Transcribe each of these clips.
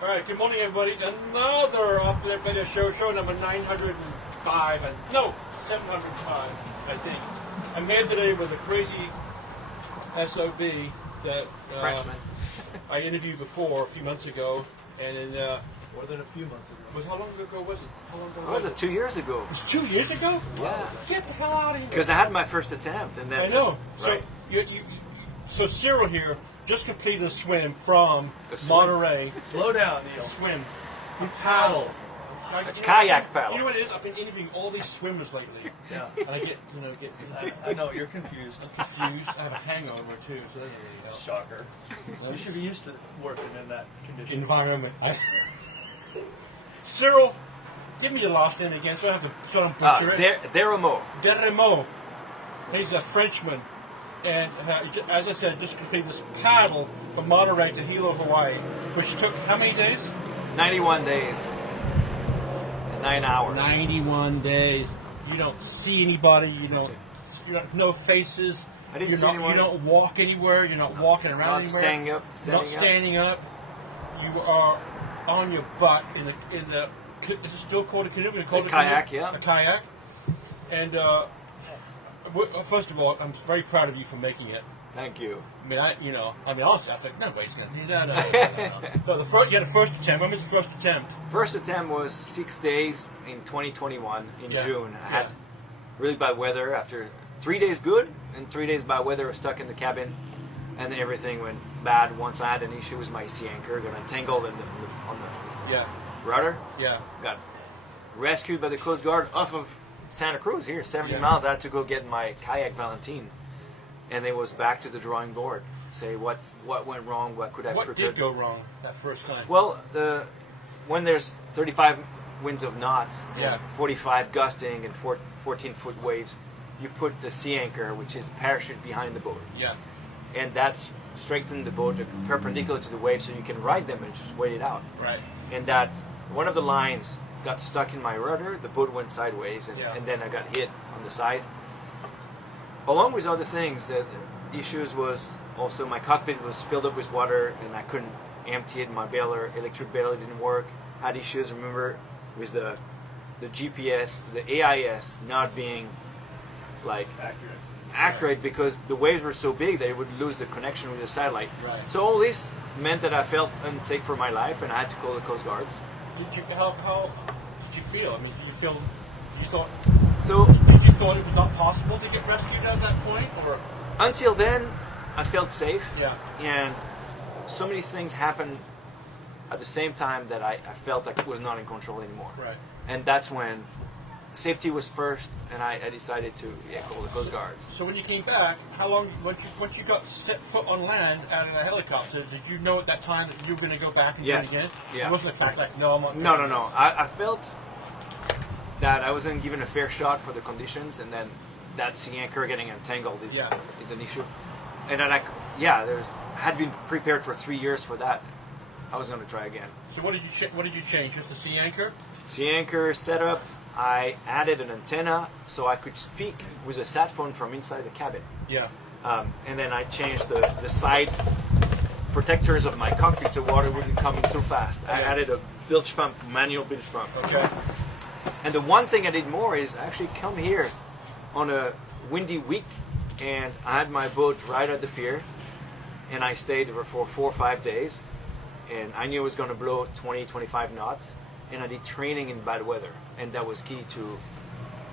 All right, good morning, everybody. Another Off the Net Radio show number 905, no, 705, I think. I'm here today with a crazy SOB that Freshman. I interviewed before a few months ago, and in, More than a few months ago. how long ago was it? How long ago What was it, 2 years ago? It was 2 years ago? Yeah. Get the hell out of here. Because I had my first attempt, and then I know. Right. So Cyril here just completed a swim from Monterey. Slow down, Neil. Swim. You paddle. Kayak paddle. You know what it is? I've been interviewing all these swimmers lately, Yeah. and I get I know, you're confused. confused. I have a hangover too. So there you go. Shocker. You should be used to working in that condition. Environment. Cyril, give me your last name again, so I have to sort of butcher it. Derreumaux. Derreumaux. He's a Frenchman, and as I said, just completed this paddle from Monterey to Hilo, Hawaii, which took how many days? 91 days. 9 hours. 91 days. You don't see anybody. You don't no faces. I didn't You're see not, anyone. You don't walk anywhere. You're not walking around Not anywhere. standing up. You are on your butt in the. Is it still called a canoe? We call it a kayak, canoe? yeah. A kayak. And first of all, I'm very proud of you for making it. Thank you. I mean, honestly, I think no way's gonna do that. So you had a first attempt. When was the first attempt? First attempt was 6 days in 2021 in Yeah. June. I had really bad weather. After 3 days good and 3 days bad weather, I was stuck in the cabin, and everything went bad. Once I had an issue with my sea anchor, got entangled on the Yeah. rudder. Yeah. Got rescued by the Coast Guard off of Santa Cruz here, 70 Yeah. miles. I had to go get my kayak Valentine, and it was back to the drawing board. Say what went wrong, what could I What prepared. did go wrong that first time? Well, when there's 35 winds of knots, and Yeah. 45 gusting and 14-foot waves, you put the sea anchor, which is a parachute, behind the boat, Yeah. and that's straightened the boat perpendicular to the waves, so you can ride them and just wait it out. Right. And that one of the lines got stuck in my rudder, the boat went sideways, and then I got hit on the side. Along with other things, the issues was also my cockpit was filled up with water and I couldn't empty it. My baler, electric baler didn't work. Had issues, remember, with the GPS, the AIS not being like accurate because the waves were so big that it would lose the connection with the satellite. Right. So all this meant that I felt unsafe for my life and I had to call the Coast Guards. How did you feel? I mean, you thought So it was not possible to get rescued at that point, or until then, I felt safe. Yeah. And so many things happened at the same time that I felt like I was not in control anymore. Right. And that's when safety was first, and I decided to call the Coast Guards. So when you came back, how long once you got set foot on land out of the helicopter, did you know at that time that you were going to go back and Yes. do it again? Yeah. It wasn't a fact like no, I'm not. No. I felt that I wasn't given a fair shot for the conditions, and then that sea anchor getting entangled is an issue. And then I had been prepared for 3 years for that. I was going to try again. So what did you change? Just the sea anchor? Sea anchor setup. I added an antenna so I could speak with a sat phone from inside the cabin. Yeah. And then I changed the side protectors of my cockpit so water wouldn't come in so fast. I added a bilge pump, manual bilge pump. Okay. And the one thing I did more is actually come here on a windy week, and I had my boat right at the pier, and I stayed there for 4 or 5 days, and I knew it was going to blow 20, 25 knots, and I did training in bad weather, and that was key to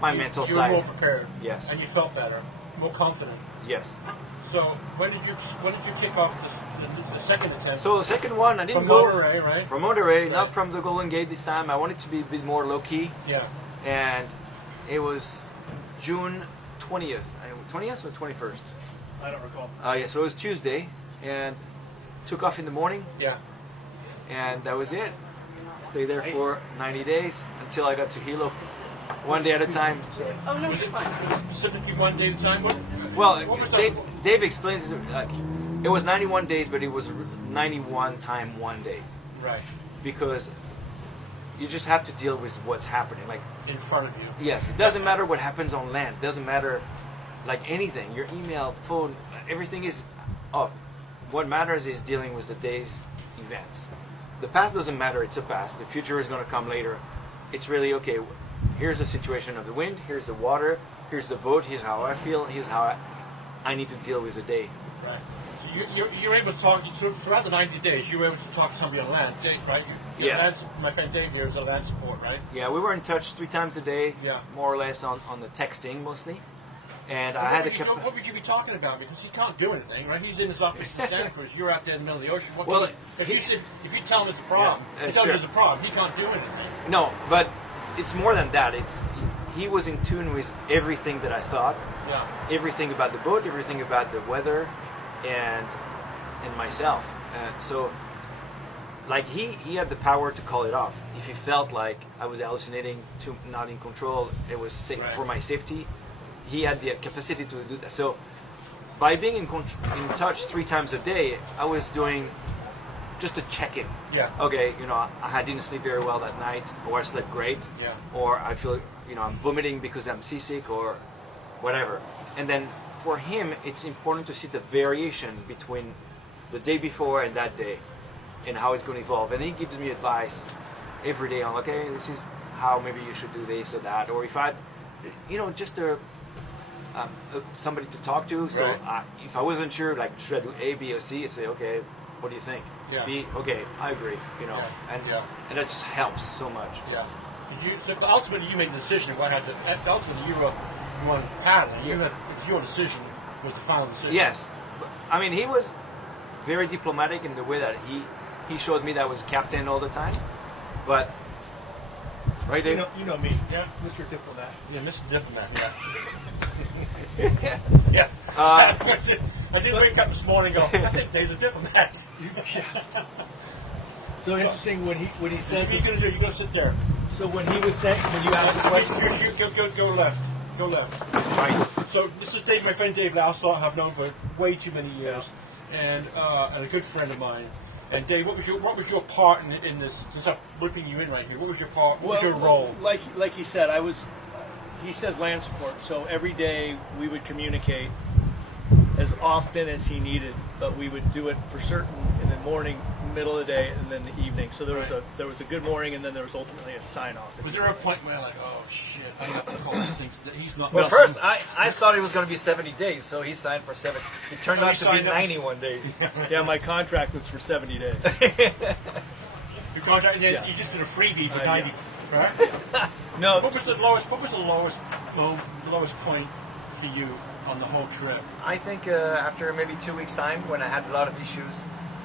my mental You side. were more prepared. Yes. And you felt better, more confident. Yes. So when did you kick off the second attempt? So the second one, I didn't From go Monterey, right? from Monterey, Right. not from the Golden Gate this time. I wanted to be a bit more low key, Yeah. and it was June 20th. 20th or 21st? I don't recall. Yeah, so it was Tuesday, and took off in the morning, Yeah. and that was it. Stayed there for 90 days until I got to Hilo, one day at a time. Oh, no, you're fine. Specifically one day at a time. Well, What was Dave explains it like it was 91 days, but it was 91 time 1 days Right. because you just have to deal with what's happening. Like, In front of you. yes, it doesn't matter what happens on land. It doesn't matter like anything. Your email, phone, everything is up. What matters is dealing with the day's events. the past doesn't matter. It's a past. The future is going to come later. It's really okay. Here's the situation of the wind. Here's the water. Here's the boat. Here's how I feel. Here's how I need to deal with the day. Right. So you're able to talk throughout the 90 days. You were able to talk to somebody on land, Dave, right? Yes. My friend Dave here is a land support, right? Yeah, we were in touch 3 times a day. Yeah. More or less on the texting mostly. And Well, I had what would you be talking about? Because he can't do anything, right? He's in his office in Santa Cruz. You're out there in the middle of the ocean. If you tell him it's a problem, Yeah, you tell him sure. there's a problem. He can't do anything. No, but it's more than that. He was in tune with everything that I thought. Yeah. Everything about the boat, everything about the weather, and myself. So, like he had the power to call it off. If he felt like I was hallucinating, not in control, it was safe Right. for my safety. He had the capacity to do that. So, by being in touch 3 times a day, I was doing just a check-in. Yeah. Okay, I didn't sleep very well that night, or I slept great. Yeah. Or I feel, I'm vomiting because I'm seasick, or whatever. And then for him, it's important to see the variation between the day before and that day, and how it's going to evolve. And he gives me advice every day on, okay, this is how maybe you should do this or that. Or if I, just somebody to talk to. So Right. if I wasn't sure, like, should I do A, B, or C? I say, okay, what do you think? Yeah. B, okay, I agree. And that just helps so much. Yeah. So ultimately, you made the decision of what had to. Ultimately, you wanted paddling. It was your decision. Was the final decision. Yes, I mean, he was very diplomatic in the way that he showed me that I was captain all the time, but right there. You know me, Yeah. Mr. Diplomat. Yeah, Mr. Diplomat. Yeah. Yeah. I did wake up this morning and go, I think Dave's a diplomat. So interesting when he says You're going to sit there. So when he was saying, when you asked the question, Go left. Go left. Right. So this is Dave, my friend Dave Lausdorff, I've known for way too many years, and a good friend of mine. And Dave, what was your part in this? Since I'm whipping you in right here, what was your part? What was your role? Like he said, he says land support. So every day we would communicate as often as he needed, but we would do it for certain in the morning, middle of the day, and then the evening. So there was a good morning, and then there was ultimately a sign off. Was there a point where like, oh shit, I have to call this thing? He's not. Well, first I thought it was going to be 70 days, so he signed for 7. It turned out to be signed up. 91 days. Yeah, my contract was for 70 days. Your contract, you just did a freebie for 90, right? No, What was the lowest point for you on the whole trip? I think after maybe 2 weeks' time, when I had a lot of issues.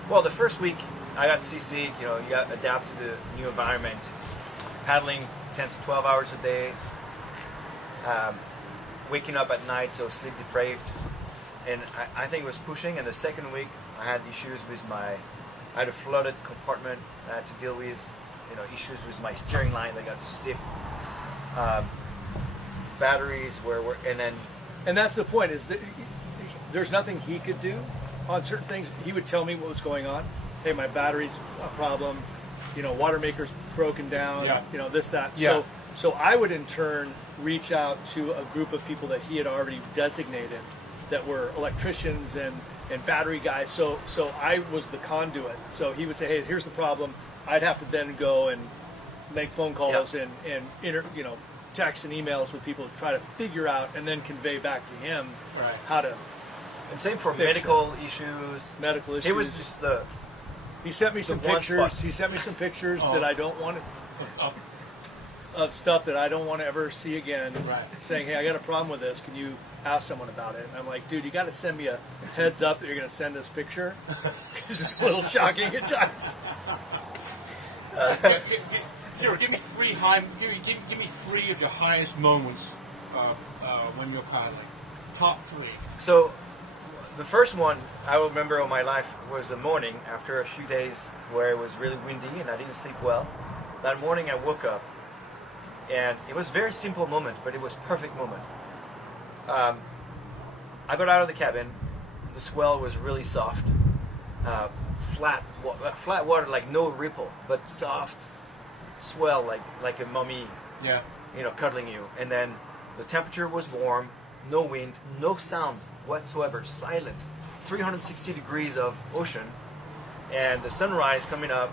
Well, the first week I got seasick. You got to adapt to the new environment, paddling 10 to 12 hours a day, waking up at night, so sleep deprived, and I think it was pushing. And the second week, I had issues with I had a flooded compartment I had to deal with, issues with my steering line that got stiff, batteries and that's the point, is that there's nothing he could do on certain things. He would tell me what was going on. Hey, my battery's a problem, water maker's broken down, this, that. Yeah. So I would in turn reach out to a group of people that he had already designated that were electricians and battery guys. So I was the conduit. So he would say, hey, here's the problem. I'd have to then go and make phone calls and text and emails with people to try to figure out and then convey back to him how to. and same for medical issues. Medical issues. It was just He sent me some one pictures. spot. He sent me some pictures that I don't want of stuff that I don't want to ever see again. Right. Saying, hey, I got a problem with this. Can you ask someone about it? And I'm like, dude, you got to send me a heads up that you're going to send this picture. It's just a little shocking at times. Cyril, give me three of your highest moments when you're paddling. Top 3. So, the first one I will remember all my life was the morning after a few days where it was really windy and I didn't sleep well. That morning I woke up and it was a very simple moment, but it was a perfect moment. I got out of the cabin. The swell was really soft, flat water, like no ripple, but soft swell, like a mummy, cuddling you. And then the temperature was warm, no wind, no sound whatsoever, silent, 360 degrees of ocean, and the sunrise coming up,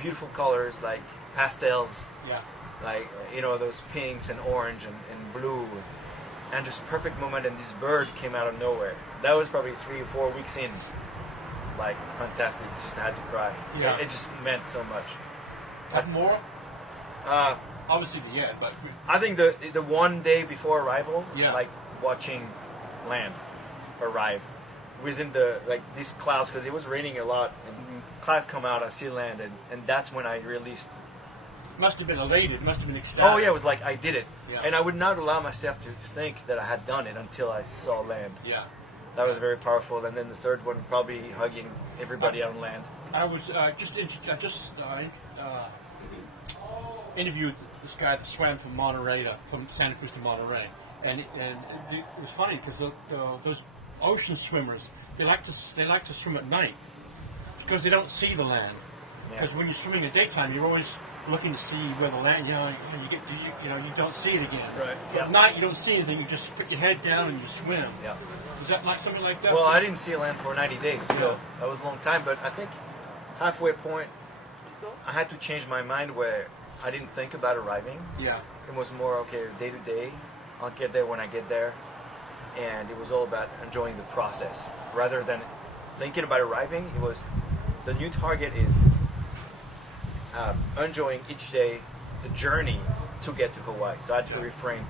beautiful colors like pastels, Yeah. like those pinks and orange and blue, and just perfect moment. And this bird came out of nowhere. That was probably 3 or 4 weeks in. Like fantastic, just had to cry. Yeah. It just meant so much. Have more? Uh, Obviously, yeah, but I think the one day before arrival, Yeah. like watching land arrive within these clouds, because it was raining a lot, and clouds come out, I see land, and that's when I released. must have been elated, must have been ecstatic. Oh yeah, it was like I did it, Yeah. and I would not allow myself to think that I had done it until I saw land. Yeah. That was very powerful, and then the third one probably hugging everybody on land. I was just interviewed this guy that swam from Monterey from Santa Cruz to Monterey, and it was funny because those ocean swimmers they like to swim at night because they don't see the land. Yeah. Because when you're swimming in the daytime, you're always looking to see where the land. You don't see it again. Right. But at night you don't see anything. You just put your head down and you swim. Yeah. Is that like something like that? Well, I didn't see land for 90 days, so Yeah. that was a long time. But I think halfway point, I had to change my mind where I didn't think about arriving. Yeah. It was more, okay, day to day. I'll get there when I get there. And it was all about enjoying the process. Rather than thinking about arriving, it was the new target is enjoying each day the journey to get to Hawaii. So I had to refrain.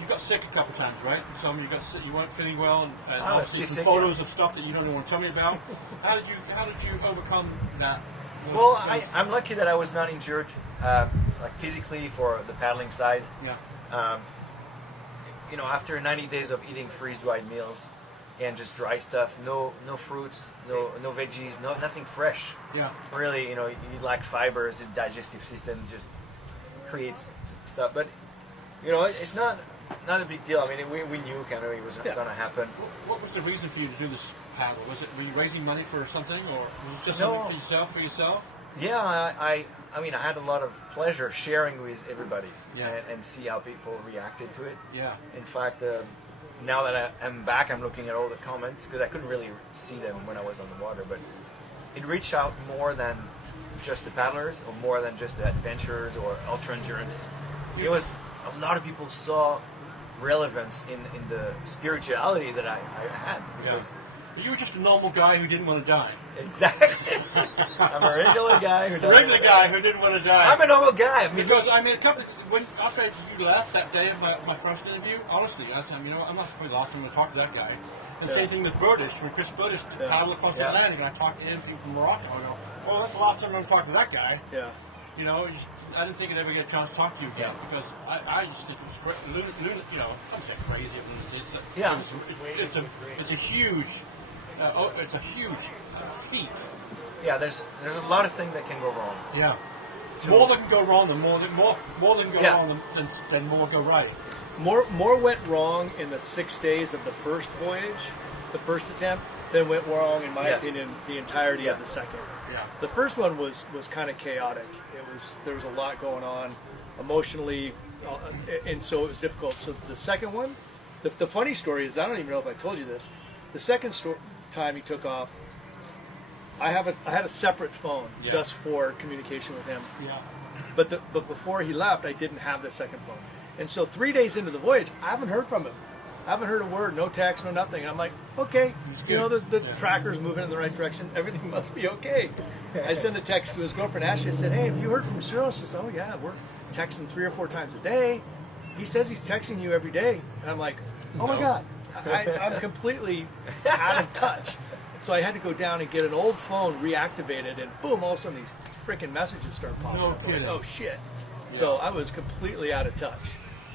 You got sick a couple times, right? You weren't feeling well, and I was obviously some sick, photos of stuff that you don't even want to tell me about. How did you overcome that? Well, I'm lucky that I was not injured, like physically for the paddling side. Yeah. After 90 days of eating freeze-dried meals and just dry stuff, no fruits, no veggies, nothing fresh. Yeah. Really, you lack fibers, the digestive system just creates stuff. But it's not a big deal. I mean, we knew kind of it was going to happen. What was the reason for you to do this paddle? Were you raising money for something, or was it just No. something for yourself? Yeah, I had a lot of pleasure sharing with everybody Yeah. and see how people reacted to it. Yeah. In fact, now that I'm back, I'm looking at all the comments because I couldn't really see them when I was on the water. But it reached out more than just the paddlers, or more than just the adventurers or ultra endurance. It was a lot of people saw relevance in the spirituality that I had. Because You were just a normal guy who didn't want to die. Exactly. I'm a regular guy who A regular guy who didn't want to die. I'm a normal guy. I mean, Because after you left that day of my first interview, honestly, I said, I'm not supposed to last time to talk to that guy. And same thing with Burdish, when Chris Burdish paddled across the Atlantic, and I talked to him from Morocco. I go, well, that's the last time I'm going to talk to that guy. Yeah. I didn't think I'd ever get a chance to talk to you again because I just think it was great. I'm saying crazy. It's a huge, feat. Yeah, there's a lot of things that can go wrong. Yeah. More that can go wrong than more that can go wrong than more go right. More went wrong in the 6 days of the first voyage, the first attempt, than went wrong, in my opinion, the entirety of the second. Yeah. The first one was kind of chaotic. There was a lot going on emotionally, and so it was difficult. So the second one, the funny story is, I don't even know if I told you this. The second time he took off, I had a separate phone just for communication with him. Yeah. But before he left, I didn't have the second phone. And so 3 days into the voyage, I haven't heard from him. I haven't heard a word, no text, no nothing. And I'm like, okay, the tracker's moving in the right direction. Everything must be okay. I sent a text to his girlfriend, Ashley. I said, hey, have you heard from Cyril? She says, oh, yeah, we're texting 3 or 4 times a day. He says he's texting you every day. And I'm like, oh, my God, I'm completely out of touch. So I had to go down and get an old phone reactivated, and boom, all of a sudden these freaking messages start popping up. I'm like, oh, shit. Yeah. So I was completely out of touch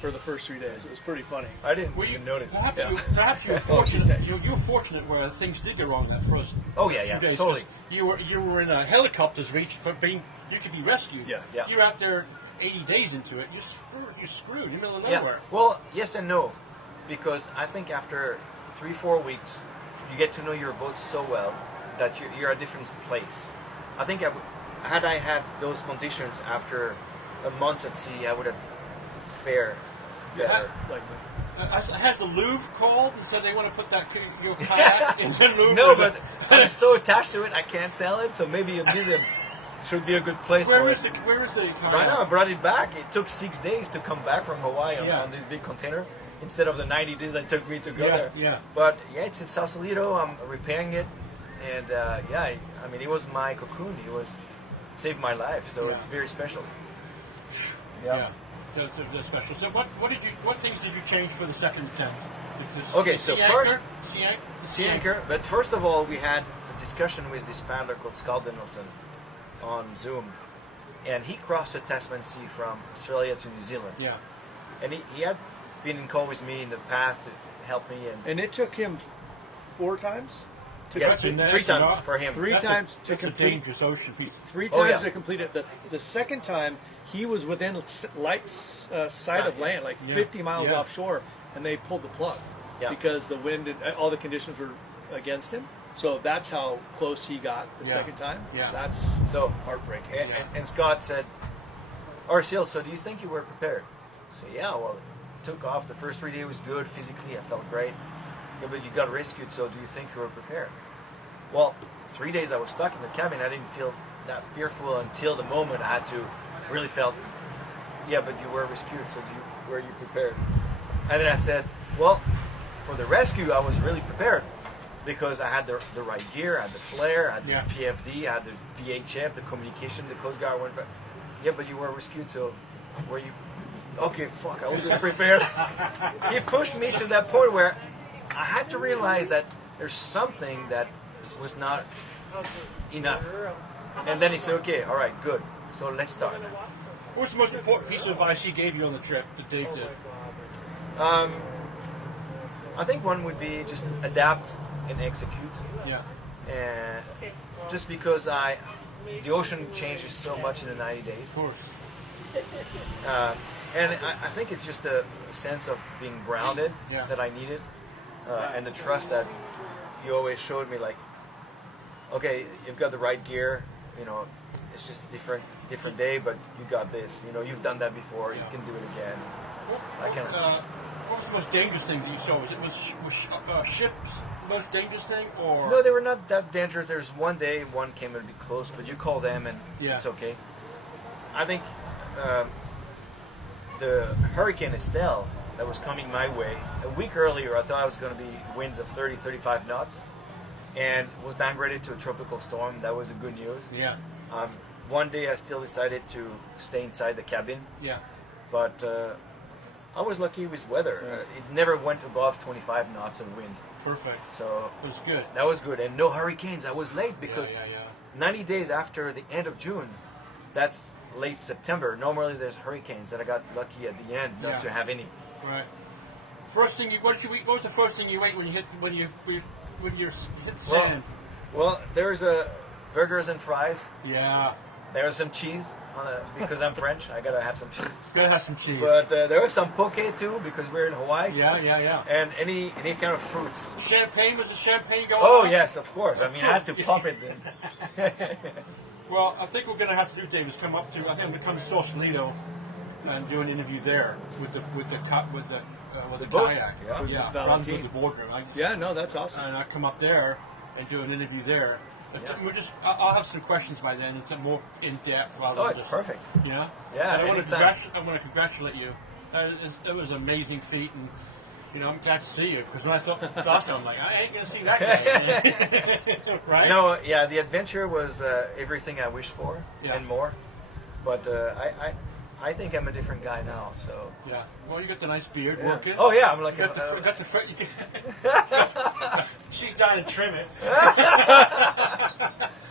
for the first 3 days. It was pretty funny. I didn't even notice. Perhaps you were fortunate. You were fortunate where things did go wrong that first. Oh yeah, few days, totally. You were in a helicopter's reach for being. You could be rescued. Yeah. You're out there 80 days into it. You're screwed. You're in the middle of nowhere. Well, yes and no, because I think after 3-4 weeks, you get to know your boat so well that you're a different place. I think had I had those conditions after a month at sea, I would have fared better. I had the Louvre called and said they want to put your kayak in the Louvre. No, but I'm so attached to it, I can't sell it. So maybe a museum should be a good place Where for is it. the Right now, I brought it back. It took 6 days to come back from Hawaii Yeah. on this big container, instead of the 90 days that took me to go there. Yeah. But yeah, it's in Sausalito. I'm repairing it, and I mean, it was my cocoon. It saved my life, so Yeah. it's very special. Yeah. They're special. So what things did you change for the second attempt? Okay, so first, sea sea anchor. But first of all, we had a discussion with this paddler called Scott Danielson on Zoom, and he crossed the Tasman Sea from Australia to New Zealand. Yeah. And he had been in call with me in the past to help me. And it took him 4 times? Yes, cut in there, 3 times yeah. for him. Three times to that's a complete. dangerous ocean piece. 3 Oh, times yeah. to complete it. The second time, he was within sight of land, like Yeah. 50 miles Yeah. offshore, and they pulled the plug Yeah. because the wind and all the conditions were against him. So that's how close he got the Yeah. second time. Yeah. That's So heartbreaking. and Scott said, Cyril, so do you think you were prepared? So yeah, well, it took off. The first 3 days was good physically. I felt great. Yeah, but you got rescued, so do you think you were prepared? Well, 3 days I was stuck in the cabin. I didn't feel that fearful until the moment I had to really felt, yeah, but you were rescued, so were you prepared? And then I said, well, for the rescue, I was really prepared because I had the right gear, I had the flare, I had Yeah. the PFD, I had the VHF, the communication, the Coast Guard went back. Yeah, but you were rescued, so were you? Okay, fuck, I wasn't prepared. He pushed me to that point where I had to realize that there's something that was not enough. And then he said, okay, all right, good. So let's start. What's the most important piece of advice he gave you on the trip that Dave did? I think one would be just adapt and execute. Yeah. And just because the ocean changes so much in the 90 days. Of course. And I think it's just a sense of being grounded Yeah. that I needed, and the trust that you always showed me. Like, okay, you've got the right gear. You know, it's just a different day, but you got this. You know, you've done that before. You Yeah. can do it again. I can. What was the most dangerous thing that you saw? Was ships the most dangerous thing, or No, they were not that dangerous. There's one day one came a bit close, but you call them and Yeah. it's okay. I think the Hurricane Estelle that was coming my way a week earlier, I thought it was going to be winds of 30, 35 knots, and was downgraded to a tropical storm. That was a good news. yeah, One day I still decided to stay inside the cabin, yeah, but I was lucky with weather. It never went above 25 knots of wind, perfect. so It was good. that was good. And no hurricanes. I was late because yeah. 90 days after the end of June, that's late September. Normally there's hurricanes, and I got lucky at the end not Yeah. to have any. Right. First thing what did you eat? What was the first thing you ate when you hit hit sand? Well, there's burgers and fries. Yeah. There was some cheese because I'm French. I gotta have some cheese. Gotta have some cheese. But there was some poke too because we're in Hawaii. yeah. And any kind of fruits. Champagne, was the champagne going Oh on? yes, of course. I mean, I had to pump it. Well, I think we're going to have to do, Dave, is come up to. I think I'm going to come to Sausalito and do an interview there with the boat? kayak. Yeah. Run with the boardroom. Yeah, no, that's awesome. And I come up there and do an interview there. Yeah. I'll have some questions by then. It's more in depth. Oh, it's perfect. Yeah. Yeah, And I want anytime. to congratulate you. It was an amazing feat, and I'm glad to see you because when I thought last time, I'm like, I ain't gonna see that guy. Right? You know, yeah, the adventure was everything I wished for Yeah. and more. But I think I'm a different guy now. So. Yeah. Well, you got the nice beard working. Oh yeah, I'm like. You got she's trying to trim it.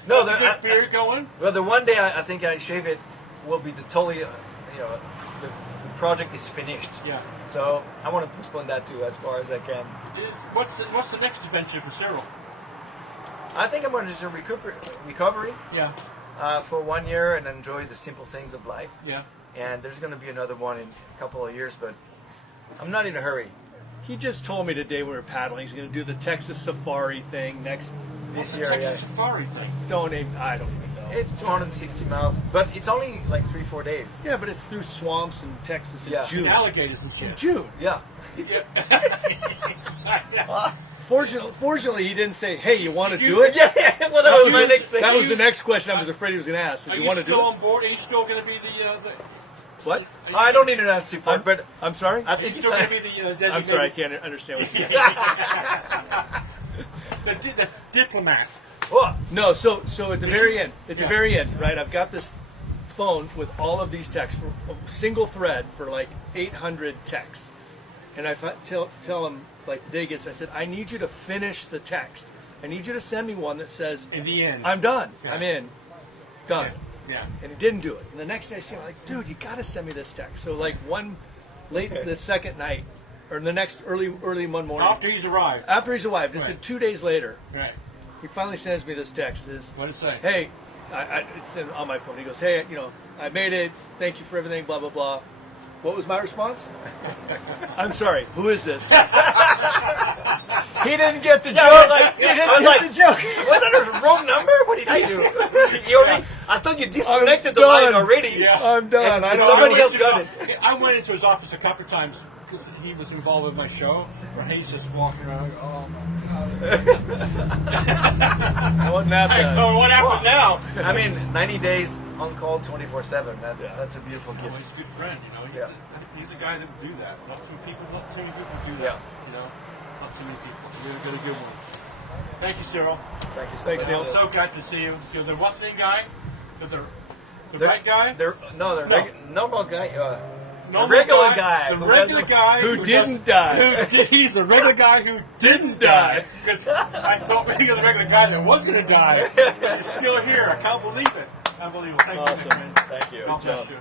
No, The good beard going. well, the one day I think I shave it will be the totally, the project is finished. Yeah. So I want to postpone that too as far as I can. What's the next adventure for Cyril? I think I'm going to just recovery Yeah. for 1 year and enjoy the simple things of life. Yeah. And there's going to be another one in a couple of years, but I'm not in a hurry. He just told me today we were paddling. He's going to do the Texas Safari thing This The year, Texas yeah. Safari thing. I don't even know. It's 260 miles, but it's only like 3-4 days. Yeah, but it's through swamps in Texas in Yeah. June. Alligators and shit. In June. Yeah. Fortunately, he didn't say, "Hey, you want to do it?" Yeah, well, that was my next thing. That was the next question I was afraid he was going to ask. Are You you want to still do it? on board? Are you still going to be the What? I don't need an answer part, but I'm sorry. I Are think you he's still going saying. to be the designated? I'm sorry, I can't understand what you the diplomat. Oh, No, so at the very end, right? I've got this phone with all of these texts, a single thread for like 800 texts, and I tell him like the day gets, I said, I need you to finish the text. I need you to send me one that says, In the end. I'm done. Yeah. in, done. Yeah. And he didn't do it. And the next day I see him like, dude, you got to send me this text. So like the second night, or the next early one morning After he's arrived. after he's arrived, just Right. 2 days later. Right. He finally sends me this text. What did it say? Hey, it's on my phone. He goes, hey, I made it. Thank you for everything, blah, blah, blah. What was my response? I'm sorry, who is this? He didn't get the joke. He didn't get the joke. Was that a wrong number? What did I do? I thought you disconnected the line already. Yeah. I'm done. And somebody else got it. I went into his office a couple of times because he was involved with my show, where he's just walking around. Oh my God. Wasn't that bad? Oh, what happened now? I mean, 90 days on call 24/7. That's a beautiful Well, gift. he's a good friend, Yeah. He's a guy that would do that. Not too many people do that. Yeah. Not too many people. You're a good one. Thank you, Cyril. Thank you so Thanks, much. Neil. So glad to see you. You're the what's name guy? The They're- right guy? They're normal guy. Normal regular guy The who regular doesn't- guy Who didn't die. He's the regular guy who didn't die. Because I thought maybe you're the regular guy that was going to die. But he's still here. I can't believe it. Unbelievable. Thank you, Awesome. man. Thank you. God bless job. you.